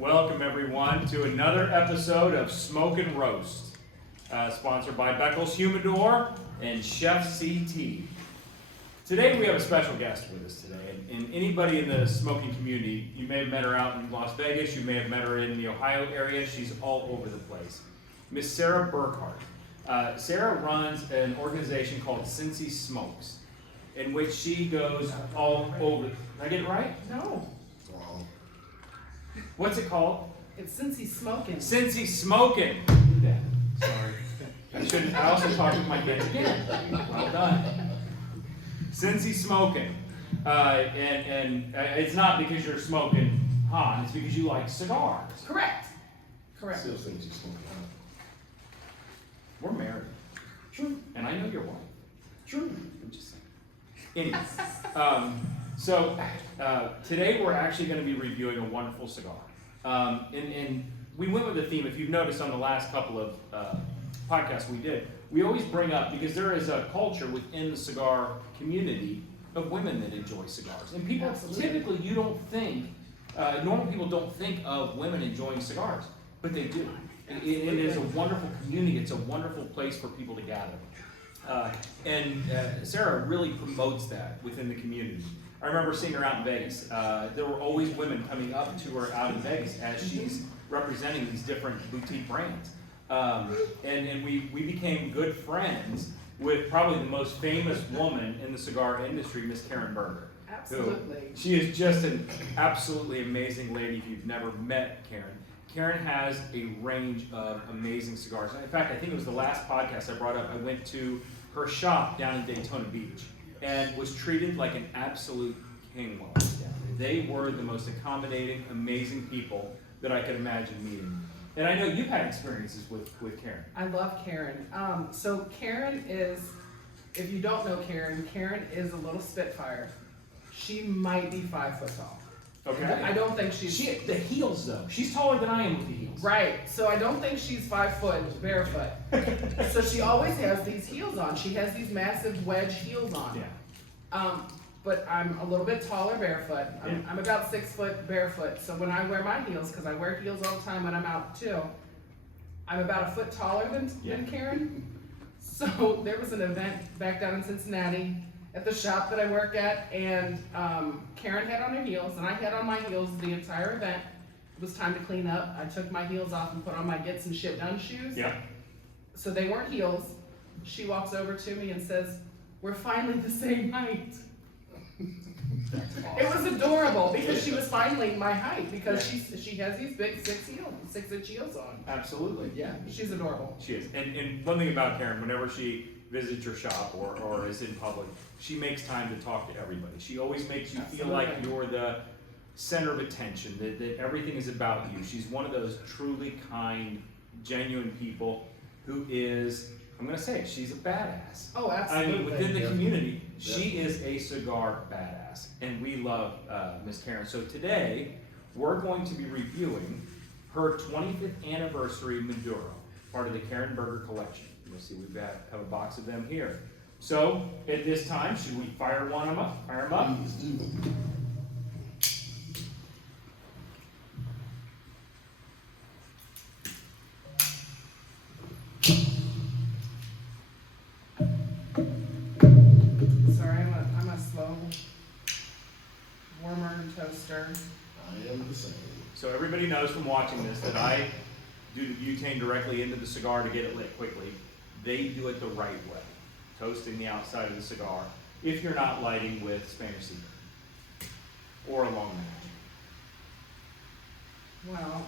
Welcome everyone to another episode of Smokin' Roast, sponsored by Beckles Humidor and Chef CT. Today we have a special guest with us today, and anybody in the smoking community, you may have met her out in Las Vegas, you may have met her in the Ohio area, she's all over the place. Miss Sarah Burkhart. Sarah runs an organization called Cincy Smokes, in which she goes all over. Did I get it right? No. What's it called? It's Cincy Smokin. Cincy Smokin. Sorry. I also talked with my kids again. Well done. Cincy Smokin. And it's not because you're smoking hot, it's because you like cigars. Correct. Correct. Still think she's smoking hot. We're married. True. And I know your wife. True. I'm just saying. Anyway, so today we're actually going to be reviewing a wonderful cigar. And we went with the theme, if you've noticed on the last couple of podcasts we did, we always bring up, because there is a culture within the cigar community of women that enjoy cigars. And people, Absolutely. typically you don't think, normal people don't think of women enjoying cigars, but they do. It is a wonderful community, it's a wonderful place for people to gather. And Sarah really promotes that within the community. I remember seeing her out in Vegas. There were always women coming up to her out in Vegas as she's representing these different boutique brands. And we became good friends with probably the most famous woman in the cigar industry, Miss Karen Burkhart. Absolutely. She is just an absolutely amazing lady if you've never met Karen. Karen has a range of amazing cigars. In fact, I think it was the last podcast I brought up. I went to her shop down in Daytona Beach and was treated like an absolute king while I was down there. They were the most accommodating, amazing people that I could imagine meeting. And I know you've had experiences with Karen. I love Karen. So Karen is, if you don't know Karen, Karen is a little spitfire. She might be 5 foot tall. Okay. I don't think she's... The heels though. She's taller than I am with the heels. Right, so I don't think she's 5 foot barefoot. So she always has these heels on. She has these massive wedge heels on. Yeah. But I'm a little bit taller barefoot. Yeah. I'm about 6 foot barefoot. So when I wear my heels, because I wear heels all the time when I'm out too, I'm about a foot taller than Karen. So there was an event back down in Cincinnati at the shop that I work at, and Karen had on her heels, and I had on my heels the entire event. It was time to clean up. I took my heels off and put on my get some shit done shoes. Yeah. So they weren't heels. She walks over to me and says, "We're finally the same height." It was adorable because she was finally my height because she has these big 6-inch heels on. Absolutely. Yeah, she's adorable. She is. And one thing about Karen, whenever she visits your shop or is in public, she makes time to talk to everybody. She always makes you feel like you're the center of attention, that everything is about you. She's one of those truly kind, genuine people who is, I'm going to say it, she's a badass. Oh, absolutely. I mean, within the community, she is a cigar badass, and we love Miss Karen. So today, we're going to be reviewing her 25th anniversary Maduro, part of the Karen Burger collection. You'll see we've got have a box of them here. So at this time, should we fire one of them up? Fire them up. Sorry, I'm a slow warmer and toaster. I am the same. So everybody knows from watching this that I do the butane directly into the cigar to get it lit quickly. They do it the right way, toasting the outside of the cigar, if you're not lighting with Spanish Cigar or a long match. Wow.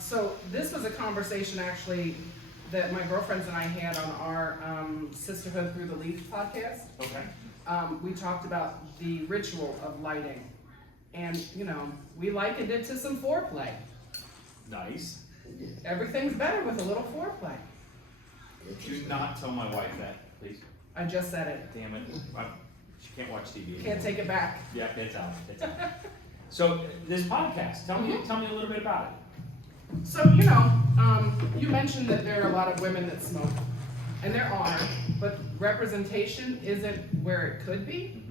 So this was a conversation actually that my girlfriends and I had on our Sisterhood Through the Leaf podcast. Okay. We talked about the ritual of lighting. And, you know, we likened it to some foreplay. Nice. Everything's better with a little foreplay. Do not tell my wife that, please. I just said it. Damn it. She can't watch TV. Can't take it back. Yeah, it's out. It's out. So this podcast, tell me a little bit about it. So, you know, you mentioned that there are a lot of women that smoke. And there are, but representation isn't where it could be.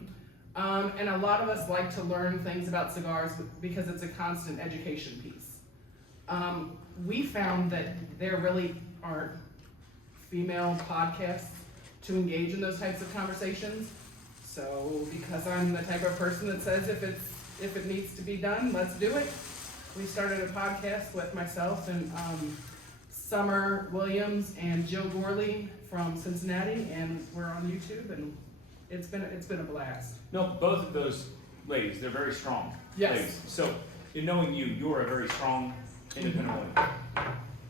And a lot of us like to learn things about cigars because it's a constant education piece. We found that there really aren't female podcasts to engage in those types of conversations. So because I'm the type of person that says if it needs to be done, let's do it. We started a podcast with myself and Summer Williams and Jill Gorley from Cincinnati, and we're on YouTube, and it's been a blast. No, both of those ladies, they're very strong. Yes. Ladies. So, in knowing you, you're a very strong, independent woman.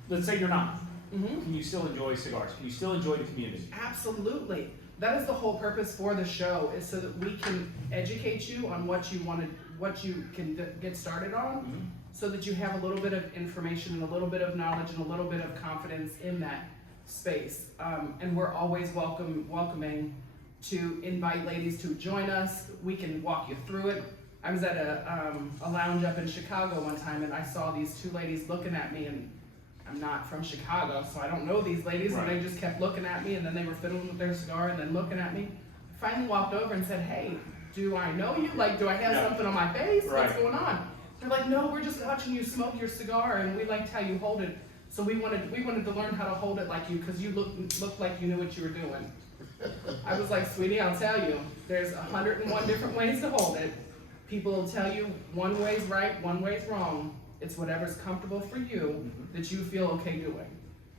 Let's say you're not. Mm-hmm. Can you still enjoy cigars? Can you still enjoy the community? Absolutely. That is the whole purpose for the show, is so that we can educate you on what you can get started on, Mm-hmm. so that you have a little bit of information and a little bit of knowledge and a little bit of confidence in that space. And we're always welcoming to invite ladies to join us. We can walk you through it. I was at a lounge up in Chicago one time, and I saw these two ladies looking at me, and I'm not from Chicago, so I don't know these ladies, Right. and they just kept looking at me, and then they were fiddling with their cigar and then looking at me. I finally walked over and said, "Hey, do I know you? Like, do I have Yeah. something on my face? Right. What's going on?" They're like, "No, we're just watching you smoke your cigar, and we liked how you hold it. So we wanted to learn how to hold it like you, because you looked like you knew what you were doing." I was like, "Sweetie, I'll tell you, there's 101 different ways to hold it. People will tell you one way's right, one way's wrong. It's whatever's comfortable for you that you feel okay doing."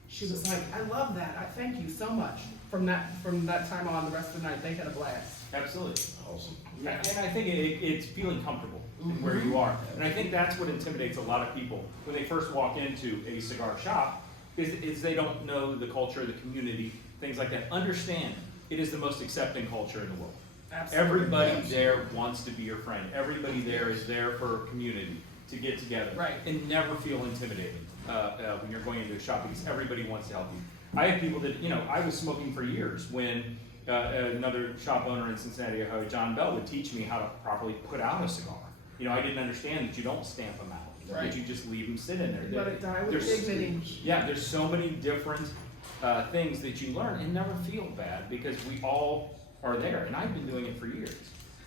She was like, "I love that. I thank you so much." From that time on, the rest of the night, they had a blast. Absolutely. Awesome. And I think it's feeling comfortable in where you are. And I think that's what intimidates a lot of people when they first walk into a cigar shop, is they don't know the culture, the community, things like that. Understand, it is the most accepting culture in the world. Absolutely. Everybody there wants to be your friend. Everybody there is there for community, to get together. Right. And never feel intimidated when you're going into a shop, because everybody wants to help you. I have people that, I was smoking for years when another shop owner in Cincinnati, Ohio, John Bell, would teach me how to properly put out a cigar. I didn't understand that you don't stamp them out, Right. that you just leave them sit in there. Let it die with There's- dignity. Yeah, there's so many different things that you learn and never feel bad, because we all are there, and I've been doing it for years.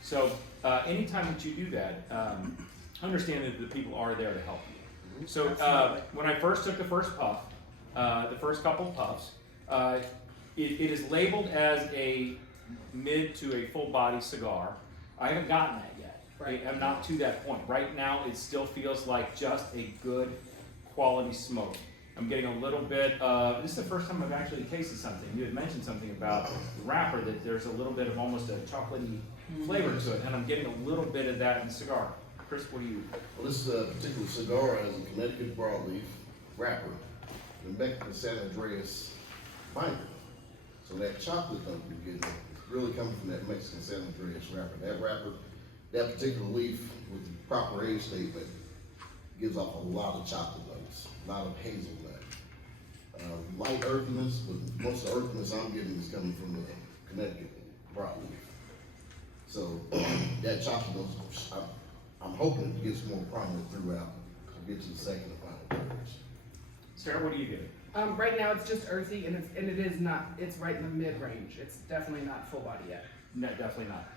So anytime that you do that, understand that the people are there to help you. So when I first took the first puff, the first couple puffs, it is labeled as a mid to a full body cigar. I haven't gotten that yet. Right. I'm not to that point. Right now, it still feels like just a good quality smoke. I'm getting a little bit of, this is the first time I've actually tasted something. You had mentioned something about the wrapper, that there's a little bit of almost a chocolatey flavor to it, and I'm getting a little bit of that in the cigar. Chris, what do you? Well, this particular cigar has a Connecticut broadleaf wrapper, the Mexican San Andreas binder. So that chocolate note you're getting is really coming from that Mexican San Andreas wrapper. That particular leaf with the proper age statement gives off a lot of chocolate notes, a lot of hazelnut. Light earthiness, but most of the earthiness I'm getting is coming from the Connecticut broadleaf. So that chocolate notes, I'm hoping it gets more prominent throughout. We'll get to the second and final thirds. Sarah, what do you get? Right now, it's just earthy, and it is not. It's right in the mid range. It's definitely not full body yet. No, definitely not.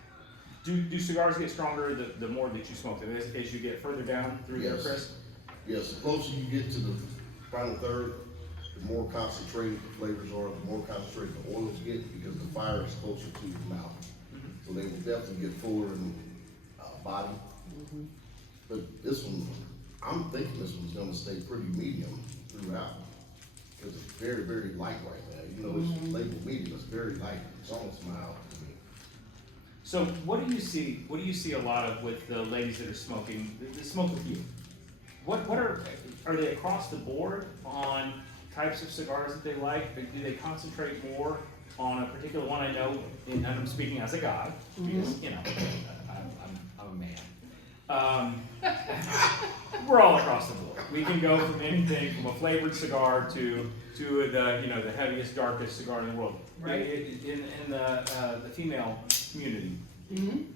Do cigars get stronger the more that you smoke them? As you get further down through there, Yes. Chris? Yes, the closer you get to the final third, the more concentrated the flavors are, the more concentrated the oils get, because the fire is closer to the mouth. So they will definitely get fuller in body. But this one, I'm thinking this one's gonna stay pretty medium throughout, because it's very, very light right now. Even though it's labeled medium, it's very light. It's almost mild to me. So what do you see? What do you see a lot of with the ladies that are smoking? That smoke with you. What are they across the board on types of cigars that they like? Or do they concentrate more on a particular one? I know, and I'm speaking as a guy, because I'm a man. We're all across the board. We can go from anything from a flavored cigar to the heaviest, darkest cigar in the world. Right. In the female community,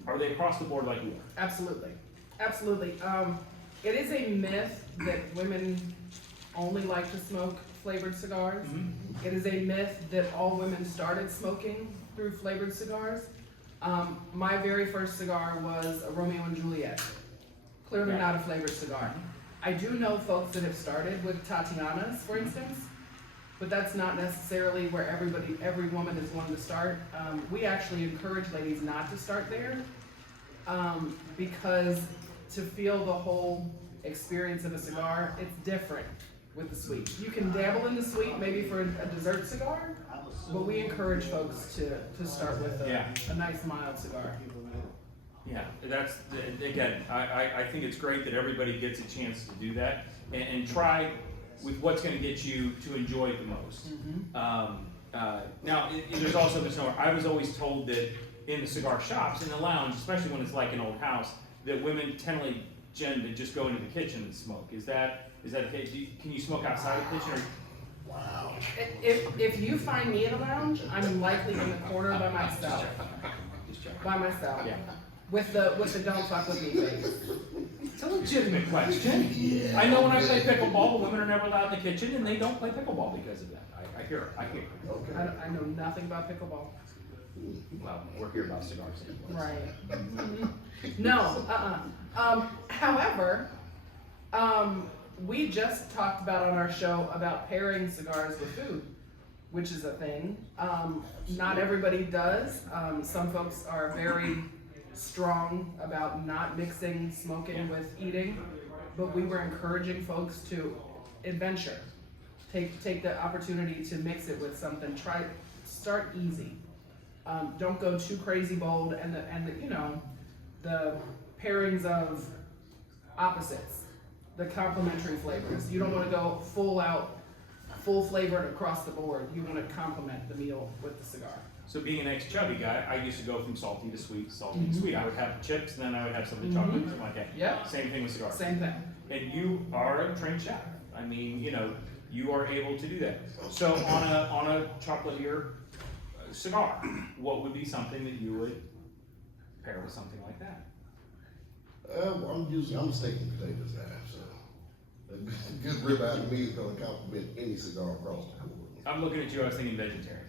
are they across the board like you are? Absolutely, absolutely. It is a myth that women only like to smoke flavored cigars. It is a myth that all women started smoking through flavored cigars. My very first cigar was a Romeo and Juliet. Clearly Yeah. not a flavored cigar. I do know folks that have started with Tatiana's, for instance, but that's not necessarily where every woman is wanting to start. We actually encourage ladies not to start there, because to feel the whole experience of a cigar, it's different with the sweet. You can dabble in the sweet maybe for a dessert cigar, but we encourage folks to start with a nice mild cigar. Yeah, that's, again, I think it's great that everybody gets a chance to do that and try with what's gonna get you to enjoy it the most. Now, there's also this, I was always told that in the cigar shops, in the lounge, especially when it's like an old house, that women tend to just go into the kitchen and smoke. Is that the case? Can you smoke outside the kitchen, or? Wow. If you find me in a lounge, I'm likely in the corner by myself. Just check. By myself. Yeah. With the don't fuck with me face. It's a legitimate question. Yeah. I know when I play pickleball, women are never allowed in the kitchen, and they don't play pickleball because of that. I hear. Okay. I know nothing about pickleball. Well, we're here about cigars anyway. Right. No, however, we just talked about on our show about pairing cigars with food, which is a thing. Not everybody does. Some folks are very strong about not mixing smoking with eating, but we were encouraging folks to adventure. Take the opportunity to mix it with something. Start easy. Don't go too crazy bold, and the pairings of opposites, the complementary flavors. You don't want to go full flavored across the board. You want to complement the meal with the cigar. So being an ex-chubby guy, I used to go from salty to sweet, salty to sweet. I would have chips, then I would have something chocolate, something like that. Yep. Same thing with cigars. Same thing. And you are a trained chef. I mean, you are able to do that. So on a chocolatier cigar, what would be something that you would pair with something like that? I'm steak and potatoes guy, so a good ribeye to me is gonna compliment any cigar across the board. I'm looking at you, I was thinking vegetarian.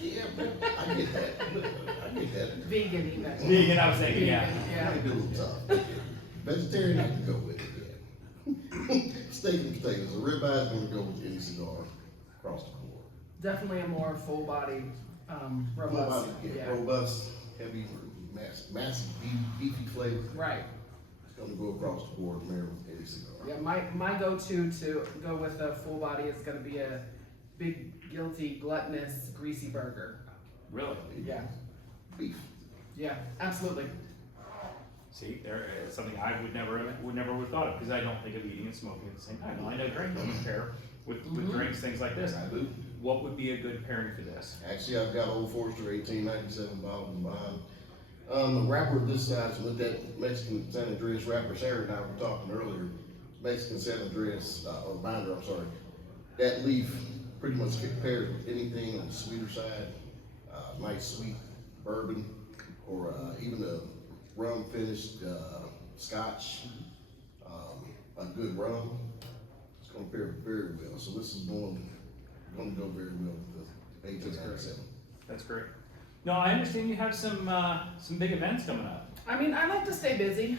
Yeah, but I get that. Vegan even. Vegan, I was thinking, yeah. Yeah. Might be a little tough. Vegetarian, I can go with it, yeah. Steak and potatoes, a ribeye is gonna go with any cigar across the board. Definitely a more full body, robust. Full body, yeah, robust, heavy, massive beefy flavor. Right. It's gonna go across the board, man, with any cigar. Yeah, my go-to to go with a full body is gonna be a big, guilty, gluttonous, greasy burger. Really? Yeah. Beef. Yeah, absolutely. See, there is something I would never have thought of, because I don't think of eating and smoking at the same time. Well, I know drinking pair with drinks, things like this. I do. What would be a good pairing for this? Actually, I've got Old Forester 1897 bottle in mine. A wrapper this size with that Mexican San Andreas wrapper. Sarah and I were talking earlier. Mexican San Andreas, or binder, I'm sorry. That leaf pretty much pairs with anything on the sweeter side. Nice sweet bourbon, or even a rum finished scotch, a good rum. It's going to pair very well. So this is going to go very well with the 1897. That's great. No, I understand you have some big events coming up. I mean, I like to stay busy.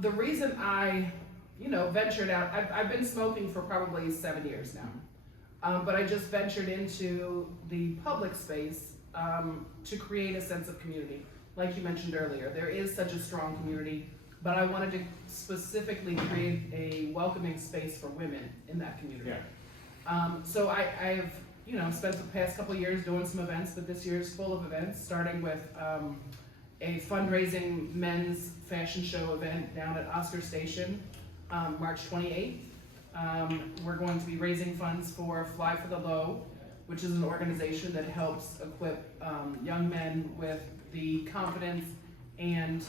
The reason I, ventured out, I've been smoking for probably 7 years now. But I just ventured into the public space to create a sense of community. Like you mentioned earlier, there is such a strong community, but I wanted to specifically create a welcoming space for women in that community. Yeah. So I've spent the past couple of years doing some events, but this year's full of events, starting with a fundraising men's fashion show event down at Oscar Station, March 28th. We're going to be raising funds for Fly for the Low, which is an organization that helps equip young men with the confidence and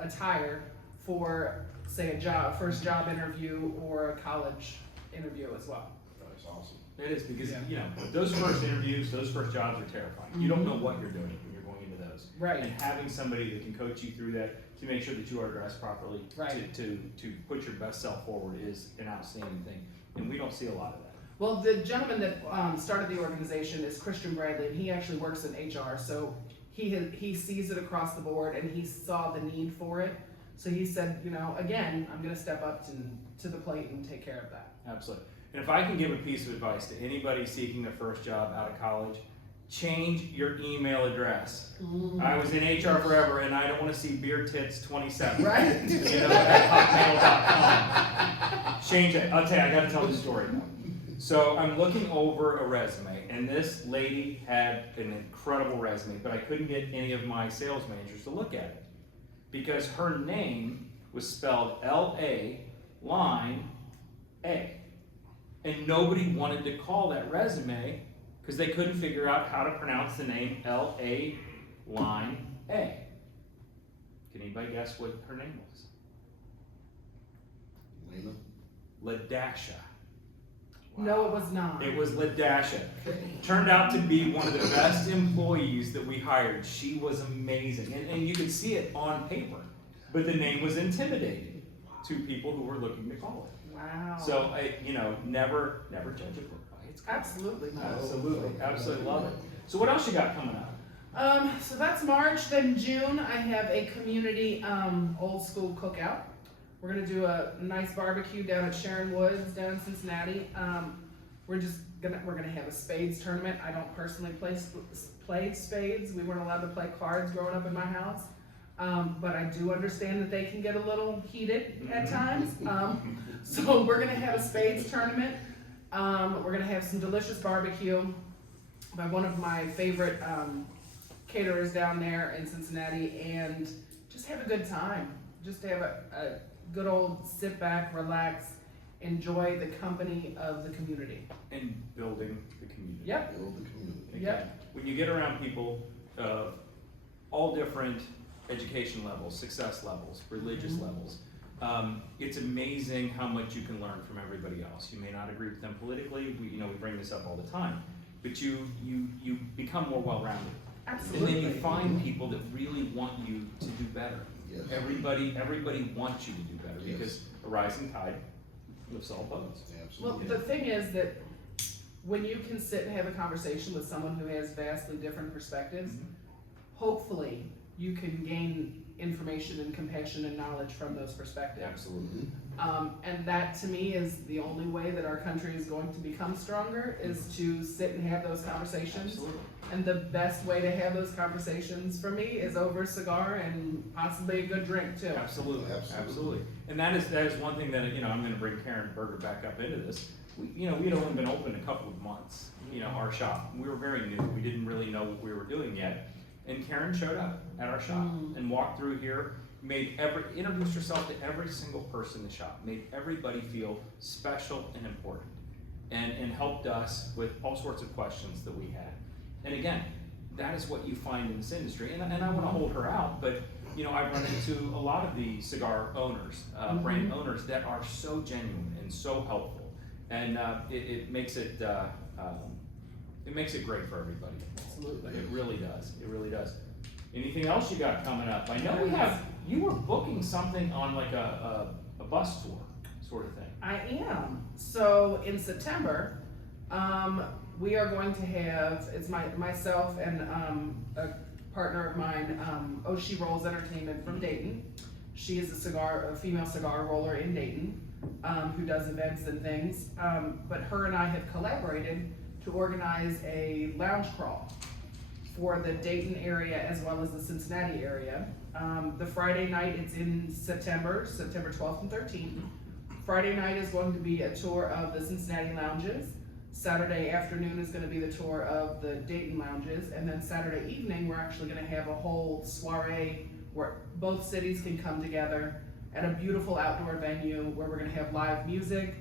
attire for, say, first job interview or a college interview as well. That's awesome. It is, because those first interviews, those first jobs are terrifying. You don't know what you're doing when you're going into those. Right. And having somebody that can coach you through that, to make sure that you are dressed properly, Right. to put your best self forward, is an outstanding thing. And we don't see a lot of that. Well, the gentleman that started the organization is Christian Bradley, and he actually works in HR, so he sees it across the board, and he saw the need for it. So he said, you know, again, I'm gonna step up to the plate and take care of that. Absolutely. And if I can give a piece of advice to anybody seeking their first job out of college, change your email address. I was in HR forever, and I don't want to see beer tits 27. Right? You know, at hotmail.com. Change it. I'll tell you, I got to tell the story now. So I'm looking over a resume, and this lady had an incredible resume, but I couldn't get any of my sales managers to look at it because her name was spelled L-A line A. And nobody wanted to call that resume because they couldn't figure out how to pronounce the name L-A line A. Can anybody guess what her name was? Lena? Ladasha. No, it was not. It was Ladasha. Turned out to be one of the best employees that we hired. She was amazing. And you could see it on paper. But the name was intimidating to people who were looking to call it. Wow. So, never judge a book by its cover. Absolutely not. Absolutely love it. So what else you got coming up? So that's March. Then June, I have a community old school cookout. We're gonna do a nice barbecue down at Sharon Woods down in Cincinnati. We're gonna have a spades tournament. I don't personally play spades. We weren't allowed to play cards growing up in my house. But I do understand that they can get a little heated at times. So we're gonna have a spades tournament. We're gonna have some delicious barbecue by one of my favorite caterers down there in Cincinnati, and just have a good time. Just to have a good old sit back, relax, enjoy the company of the community. And building the community. Yep. Build the community. Again, Yep. when you get around people of all different education levels, success levels, religious levels, it's amazing how much you can learn from everybody else. You may not agree with them politically. We bring this up all the time, but you become more well-rounded. Absolutely. And then you find people that really want you to do better. Yes. Everybody wants you to do better Yes. because a rising tide lifts all boats. Well, Absolutely. the thing is that when you can sit and have a conversation with someone who has vastly different perspectives, hopefully you can gain information and compassion and knowledge from those perspectives. Absolutely. And that to me is the only way that our country is going to become stronger, is to sit and have those conversations. Absolutely. And the best way to have those conversations for me is over a cigar and possibly a good drink too. Absolutely. Absolutely. And that is one thing that, I'm gonna bring Karen Berger back up into this. We had only been open a couple of months, our shop. We were very new. We didn't really know what we were doing yet. And Karen showed up at our shop and walked through here, introduced herself to every single person in the shop, made everybody feel special and important, and helped us with all sorts of questions that we had. And again, that is what you find in this industry. And I want to hold her out, but I've run into a lot of the cigar owners, brand owners that are so genuine and so helpful, and it makes it great for everybody. Absolutely. It really does. It really does. Anything else you got coming up? I know you were booking something on like a bus tour sort of thing. I am. So in September, we are going to have, it's myself and a partner of mine, She Rolls Entertainment from Dayton. She is a female cigar roller in Dayton, who does events and things. But her and I have collaborated to organize a lounge crawl for the Dayton area as well as the Cincinnati area. The Friday night, it's in September 12th and 13th. Friday night is going to be a tour of the Cincinnati lounges. Saturday afternoon is gonna be the tour of the Dayton lounges. And then Saturday evening, we're actually gonna have a whole soiree where both cities can come together at a beautiful outdoor venue where we're gonna have live music,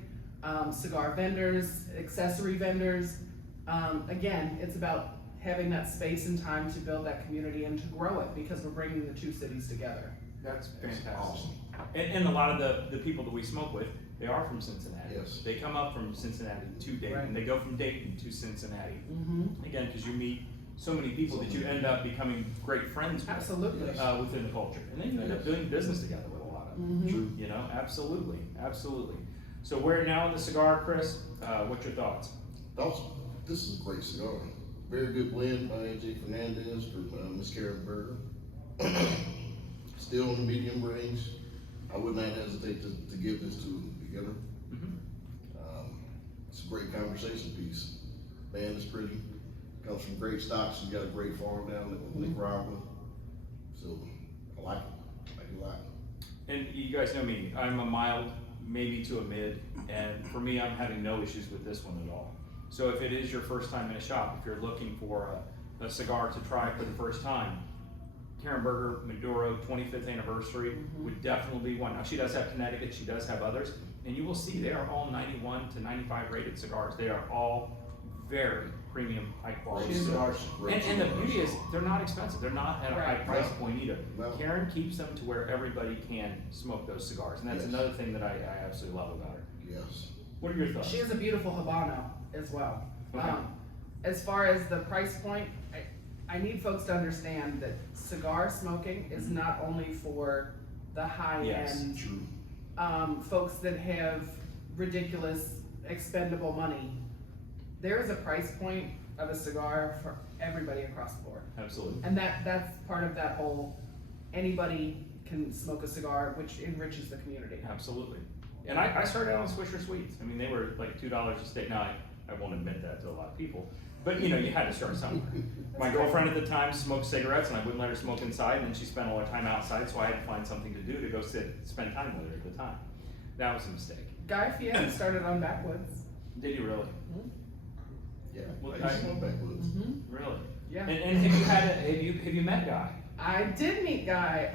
cigar vendors, accessory vendors. Again, it's about having that space and time to build that community and to grow it, because we're bringing the two cities together. That's fantastic. Awesome. And a lot of the people that we smoke with, they are from Cincinnati. Yes. They come up from Cincinnati to Dayton. Right. They go from Dayton to Cincinnati. Mm-hmm. Again, because you meet so many people that you end up becoming great friends with. Absolutely. Within the culture. And then you end up doing business together with a lot of them. Mhm. Absolutely. So we're now in the cigar, Chris. What's your thoughts? This is a great cigar. Very good blend by A.J. Fernandez for Miss Karen Berger. Still in the medium range. I would not hesitate to give this to a beginner. Mhm. It's a great conversation piece. Band is pretty, comes from great stock. She's got a great farm down in Nicaragua. So I like it a lot. And you guys know me, I'm a mild, maybe to a mid, and for me, I'm having no issues with this one at all. So if it is your first time in a shop, if you're looking for a cigar to try for the first time, Karen Berger Maduro 25th anniversary would definitely be one. Now she does have Connecticut, she does have others, and you will see they are all 91 to 95 rated cigars. They are all very premium, high quality She's a- cigars. And the beauty is, they're not expensive. They're not at a high Right. price point either. No. Karen keeps them to where everybody can smoke those cigars, and that's Yes. another thing that I absolutely love about her. Yes. What are your thoughts? She has a beautiful Habano as well. Okay. As far as the price point, I need folks to understand that cigar smoking is not only for the high Yes. end, True. folks that have ridiculous expendable money. There is a price point of a cigar for everybody across the board. Absolutely. And that's part of that whole, anybody can smoke a cigar, which enriches the community. Absolutely. And I started out on Swisher Sweets. I mean, they were like $2 a stick. Now, I won't admit that to a lot of people, but you know, you had to start somewhere. My girlfriend at the time smoked cigarettes, and I wouldn't let her smoke inside, and then she spent all her time outside, so I had to find something to do to go spend time with her at the time. That was a mistake. Guy Fieri started on Backwoods. Did you really? Yeah. Well, I used to smoke backwoods. Really? Yeah. And have you met Guy? I did meet Guy.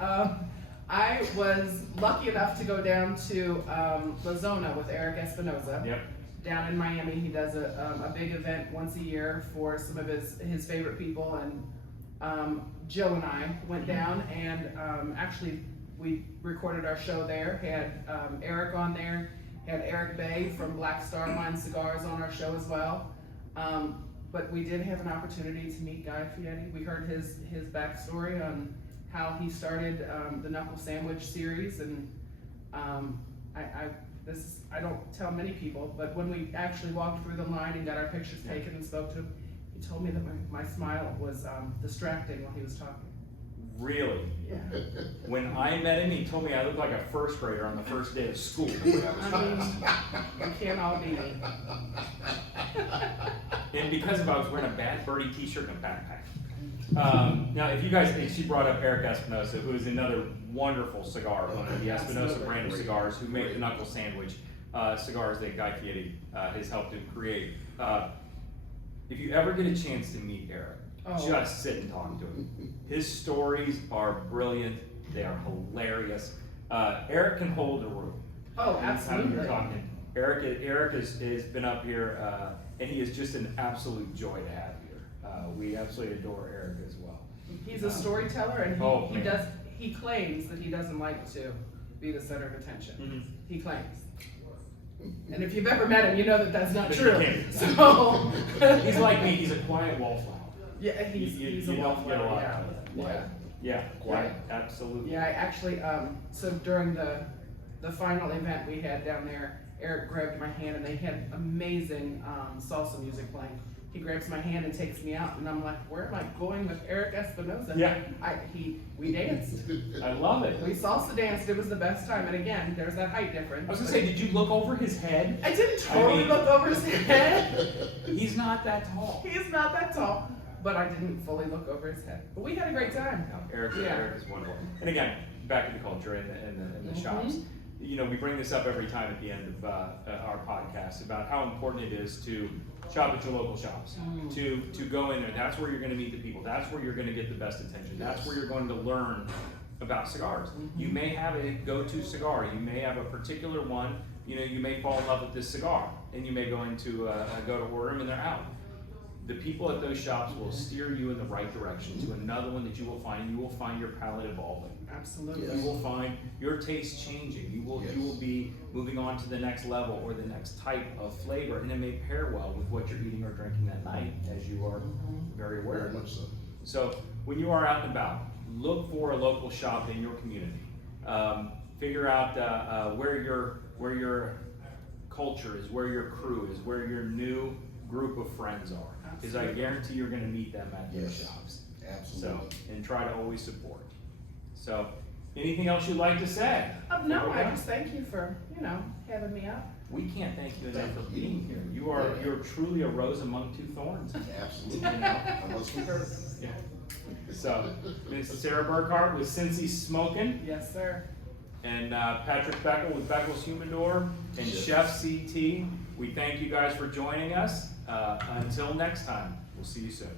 I was lucky enough to go down to La Zona with Eric Espinoza. Yep. Down in Miami, he does a big event once a year for some of his favorite people, and Joe and I went down and actually we recorded our show there. Had Eric on there, had Eric Bay from Black Star Wine Cigars on our show as well. But we did have an opportunity to meet Guy Fieri. We heard his backstory on how he started the Knuckle Sandwich series, and I don't tell many people, but when we actually walked through the line and got our pictures taken and spoke to him, he told me that my smile was distracting while he was talking. Really? Yeah. When I met him, he told me I looked like a first grader on the first day of school. I mean, we can't all be me. And because of I was wearing a Bad Birdie t-shirt and a backpack. Now, if you guys, she brought up Eric Espinoza, who is another wonderful cigar owner, the Espinoza brand of cigars, who make the Knuckle Sandwich cigars that Guy Fieri has helped him create. If you ever get a chance to meet Eric, just sit and talk to him. His stories are brilliant. They are hilarious. Eric can hold a room. Oh, Anytime you're absolutely. talking. Eric has been up here, and he is just an absolute joy to have here. We absolutely adore Eric as well. He's a storyteller, and Oh, he man. he claims that he doesn't like to be the center of attention. Mhm. He claims. And if you've ever met him, you know that that's not But true. you can't. So He's like me. He's a quiet wallflower. yeah, he's You a don't get a wallflower. lot Yeah. out of that. Yeah. Yeah, quiet. Absolutely. Yeah, I actually, so during the final event we had down there, Eric grabbed my hand and they had amazing salsa music playing. He grabs my hand and takes me out, and I'm like, where am I going with Eric Espinoza? Yeah. We danced. I love it. We salsa danced. It was the best time. And again, there's that height difference. I was gonna say, did you look over his head? I didn't totally mean- look over his head. He's not that tall. He's not that tall, but I didn't fully look over his head. But we had a great time. No, Eric Yeah. is wonderful. And again, back to the culture and the shops. You know, we bring this up every time at the end of our podcast about how important it is to shop at your local shops, to go in there. That's where you're going to meet the people. That's where you're going to get the best attention. That's where you're going to learn about cigars. You may have a go-to cigar. You may have a particular one. You know, you may fall in love with this cigar, and you may go to order them, and they're out. The people at those shops will steer you in the right direction to another one that you will find, and you will find your palate evolving. Absolutely. Yes. You will find your taste changing. You will be moving on to the next level or the next type of flavor, and it may pair well with what you're eating or drinking that night, as you are very aware. Very much so. So when you are out and about, look for a local shop in your community. Figure out where your culture is, where your crew is, where your new group of friends are, because I guarantee you're going to meet them at those Yes. shops. Absolutely. So, and try to always support. So, Anything else you'd like to say? No, I just thank you for, having me up. We can't thank you enough for Thank you. being here. Yeah. You're truly a rose among two thorns. Absolutely. You know? I must be heard. Yeah. So, Ms. Sarah Burkhart with Cincy Smokin, Yes, sir. and Patrick Beckel with Beckel's Humidor, and Chef CT. We thank you guys for joining us. Until next time, we'll see you soon.